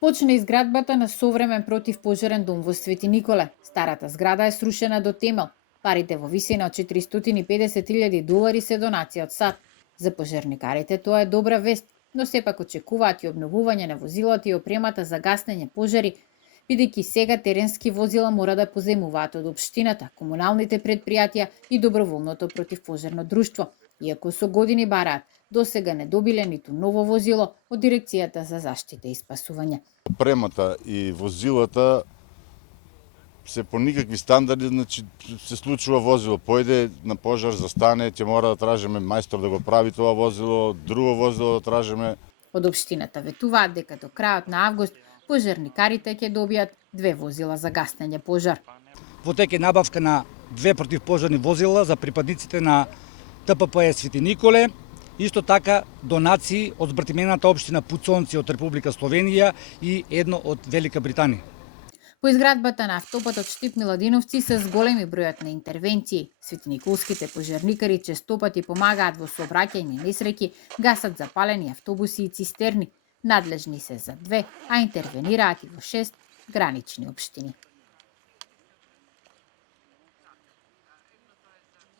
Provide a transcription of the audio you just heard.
Почна изградбата на современ противпожарен дом во Свети Николе. Старата зграда е срушена до темел. Парите во висина од $450,000 се донација од САД. За пожарникарите тоа е добра вест, но сепак очекуваат и обновување на возилата и опремата за гаснење пожари, бидејќи сега теренски возила мора да позајмуваат од општината, комуналните предпријатија и доброволното противпожарно друштво, иако со години бараат, досега не добиле ниту ново возило од Дирекцијата за заштита и спасување. Опремата и возилата се по никакви стандарди, значи се случува возило, појде на пожар, застане, ќе мора да тражиме мајстор да го прави тоа возило, друго возило да тражиме. Од општината ветуваат дека до крајот на август пожарникарите ќе добијат 2 возила за гаснење пожар. Во тек е набавка на 2 противпожарни возила за припадниците на ТПП Свети Николе, исто така донации од збратимената општина Пуцонци од Република Словенија и едно од Велика Британија. По изградбата на автопатот Штип Миладиновци се зголеми бројот на интервенции. Светиниколските пожарникари честопати помагаат во сообраќајни несреќи, гасат запалени автобуси и цистерни. Надлежни се за 2, а интервенираат и во 6 гранични општини.